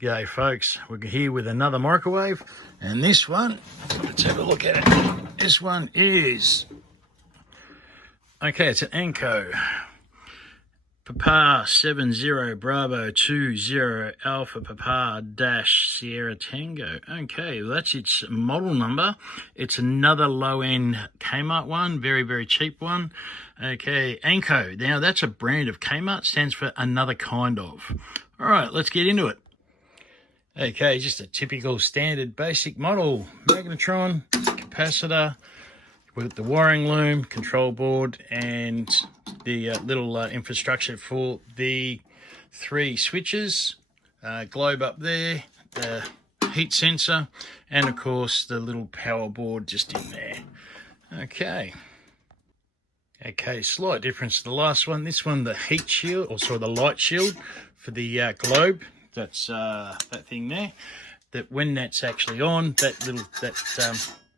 G'day folks, we're here with another microwave, and this one, let's have a look at it. This one is, okay, it's an Anko Papa 70 Bravo 20 Alpha Papa Dash Sierra Tango. Okay, well, that's its model number. It's another low-end Kmart one, very, very cheap one. Okay, Anko. Now, that's a brand of Kmart, stands for another kind of. All right, let's get into it. Okay, just a typical standard basic model. Magnetron, capacitor, with the wiring loom, control board, and the little infrastructure for the 3 switches, globe up there, the heat sensor, and of course the little power board just in there. Okay, slight difference to the last one. This one, the heat shield, or sorry, the light shield for the globe. That's that thing there. That when that's actually on, that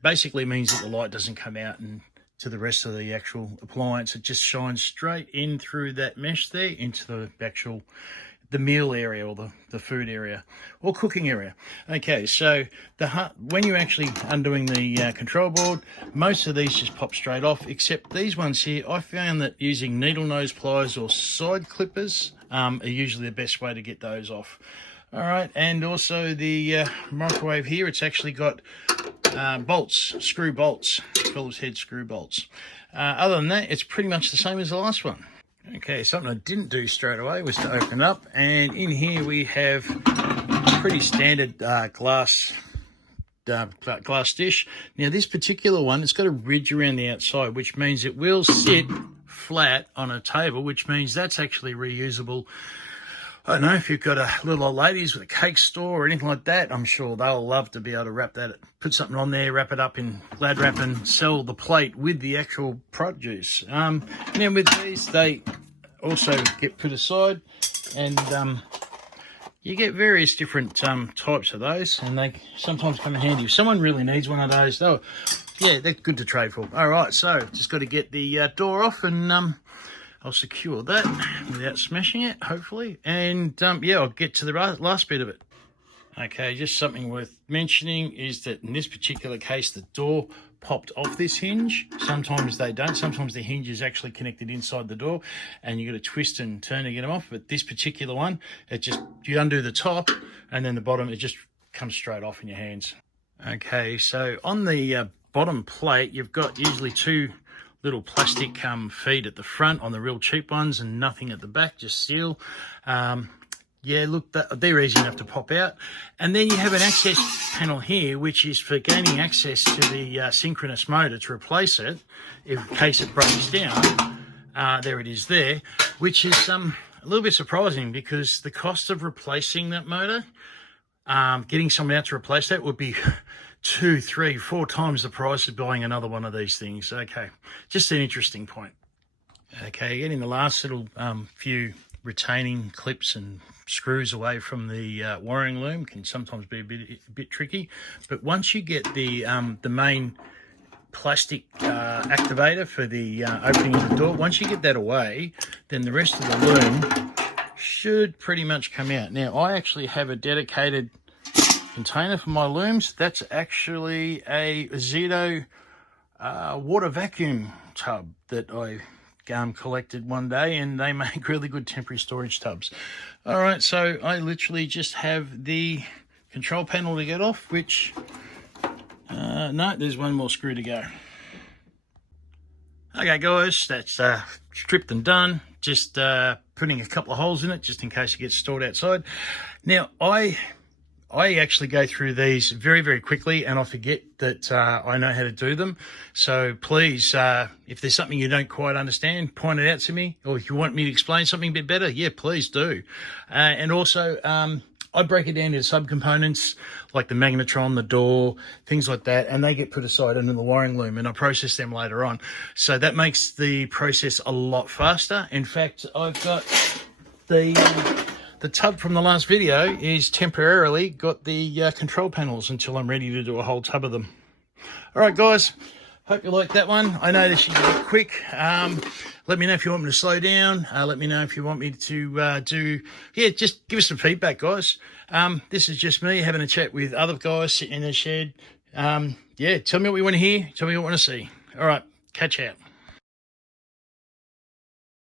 basically means that the light doesn't come out and to the rest of the actual appliance. It just shines straight in through that mesh there into the meal area, or the food area or cooking area. Okay, so when you're actually undoing the control board, most of these just pop straight off, except these ones here. I found that using needle nose pliers or side clippers are usually the best way to get those off. All right, and also the microwave here, it's actually got bolts, screw bolts, Phillips head screw bolts. Other than that, it's pretty much the same as the last one. Okay, something I didn't do straight away was to open up, and in here we have pretty standard glass dish. Now this particular one, it's got a ridge around the outside, which means it will sit flat on a table, which means that's actually reusable. I don't know, if you've got a little old ladies with a cake store or anything like that, I'm sure they'll love to be able to wrap that, put something on there, wrap it up in Glad Wrap and sell the plate with the actual produce. And then with these, they also get put aside, and you get various different types of those, and they sometimes come in handy. If someone really needs one of those, they're good to trade for. All right, so just got to get the door off, and I'll secure that without smashing it, hopefully. And I'll get to the last bit of it. Okay, just something worth mentioning is that in this particular case, the door popped off this hinge. Sometimes they don't. Sometimes the hinge is actually connected inside the door, and you got to twist and turn to get them off. But this particular one, you undo the top, and then the bottom, it just comes straight off in your hands. Okay, so on the bottom plate, you've got usually 2 little plastic feet at the front on the real cheap ones, and nothing at the back, just steel. Look, they're easy enough to pop out. And then you have an access panel here, which is for gaining access to the synchronous motor to replace it in case it breaks down. There it is there, which is a little bit surprising, because the cost of replacing that motor, getting someone out to replace that, would be 2, 3, 4 times the price of buying another one of these things. Okay, just an interesting point. Okay, getting the last little few retaining clips and screws away from the wiring loom can sometimes be a bit tricky, but once you get the main plastic activator for the opening of the door, once you get that away, then the rest of the loom should pretty much come out. Now, I actually have a dedicated container for my looms. That's actually a Zito water vacuum tub that I collected one day, and they make really good temporary storage tubs. All right, so I literally just have the control panel to get off, which no, there's one more screw to go. Okay guys, that's stripped and done. Just putting a couple of holes in it just in case it gets stored outside. Now I actually go through these very, very quickly, and I forget that I know how to do them. So please, if there's something you don't quite understand, point it out to me. Or if you want me to explain something a bit better, yeah, please do. And also, I break it down into subcomponents like the magnetron, the door, things like that, and they get put aside under the wiring loom, and I process them later on. So that makes the process a lot faster. In fact, I've got the tub from the last video is temporarily got the control panels until I'm ready to do a whole tub of them. All right, guys, Hope you like that one. I know this is a bit quick. Let me know if you want me to slow down. Let me know if you want me to just give us some feedback, guys. This is just me having a chat with other guys sitting in the shed. Tell me what you want to hear. Tell me what you want to see. All right, catch out.